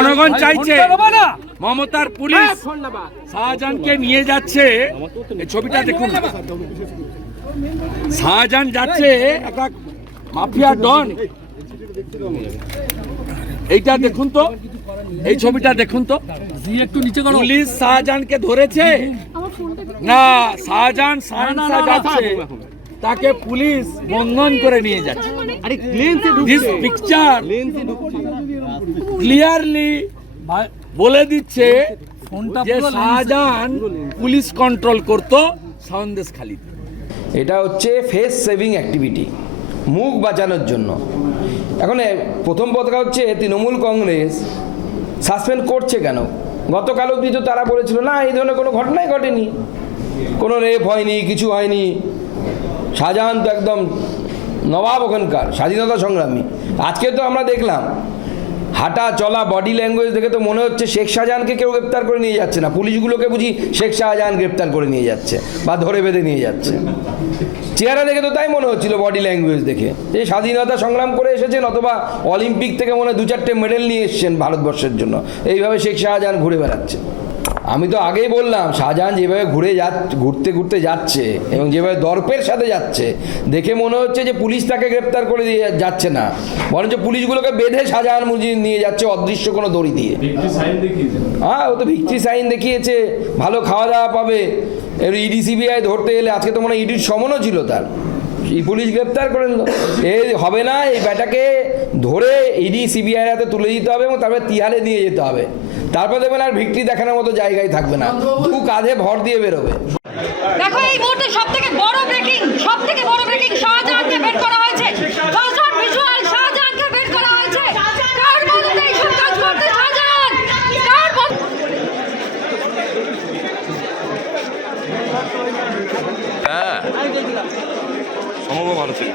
জনগণ চাইছে মমতার পুলিশ শাহজাহানকে নিয়ে যাচ্ছে। ছবিটা দেখুন। শাহজাহান যাচ্ছে। একটা মাফিয়া ডন। এইটা দেখুন তো। এই ছবিটা দেখুন তো। একটু নিচে করো পুলিশ শাহজাহানকে ধরেছে। না শাহজাহান সাহেন্সা যাচ্ছে। তাকে পুলিশ বন্ধন করে নিয়ে যাচ্ছে। আরে দিস পিকচার ক্লিয়ারলি বলে দিচ্ছে যে শাহজাহান পুলিশ কন্ট্রোল করতো সন্দেশ খালি এটা হচ্ছে ফেস সেভিং অ্যাক্টিভিটি মুখ বাঁচানোর জন্য। এখন প্রথম কথা হচ্ছে তৃণমূল কংগ্রেস সাসপেন্ড করছে কেন? গতকাল অবধি তো তারা বলেছিল না এই ধরনের কোনো ঘটনাই ঘটেনি। কোনো রেপ হয়নি কিছু হয়নি। শাহজাহান তো একদম নবাব ওখানকার স্বাধীনতা সংগ্রামী। আজকে তো আমরা দেখলাম হাঁটা চলা বডি ল্যাঙ্গুয়েজ দেখে তো মনে হচ্ছে শেখ শাহজাহানকে কেউ গ্রেপ্তার করে নিয়ে যাচ্ছে না। পুলিশগুলোকে বুঝি শেখ শাহজাহান গ্রেপ্তার করে নিয়ে যাচ্ছে বা ধরে বেঁধে নিয়ে যাচ্ছে। চেহারা দেখে তো তাই মনে হচ্ছিল বডি ল্যাঙ্গুয়েজ দেখে। যে স্বাধীনতা সংগ্রাম করে এসেছেন অথবা অলিম্পিক থেকে মনে দু চারটে মেডেল নিয়ে এসছেন ভারতবর্ষের জন্য। এইভাবে শেখ শাহজাহান ঘুরে বেড়াচ্ছে। আমি তো আগেই বললাম শাহজাহান যেভাবে ঘুরে যা ঘুরতে ঘুরতে যাচ্ছে এবং যেভাবে দর্পের সাথে যাচ্ছে দেখে মনে হচ্ছে যে পুলিশ তাকে গ্রেপ্তার করে দিয়ে যাচ্ছে না। বরঞ্চ পুলিশগুলোকে বেঁধে শাহজাহান মুজিব নিয়ে যাচ্ছে অদৃশ্য কোনো দড়ি দিয়ে। হ্যাঁ ও তো ভিক্টরি সাইন দেখিয়েছে ভালো খাওয়া দাওয়া পাবে। এর ইডি সিবিআই ধরতে এলে আজকে তো মনে হয় ইডির সমনও ছিল তার। পুলিশ গ্রেপ্তার করে নিল। এ হবে না এই ব্যাটাকে ধরে ইডি সিবিআই হাতে তুলে দিতে হবে এবং তারপরে তিহারে নিয়ে যেতে হবে। তারপর দেখবেন আর ভিক্টরি দেখানোর মতো জায়গায় থাকবে না। দু কাঁধে ভর দিয়ে বেরোবে। দেখো এই মুহূর্তে সব থেকে বড় ব্রেকিং সব থেকে বড় ব্রেকিং শাহজাহানকে বের করা হয়েছে। শাহজাহান ভিজুয়াল শাহজাহানকে বের করা হয়েছে। কার মদতে এইসব কাজ করতে শাহজাহান? কার মদ- সমগ্র মানুষের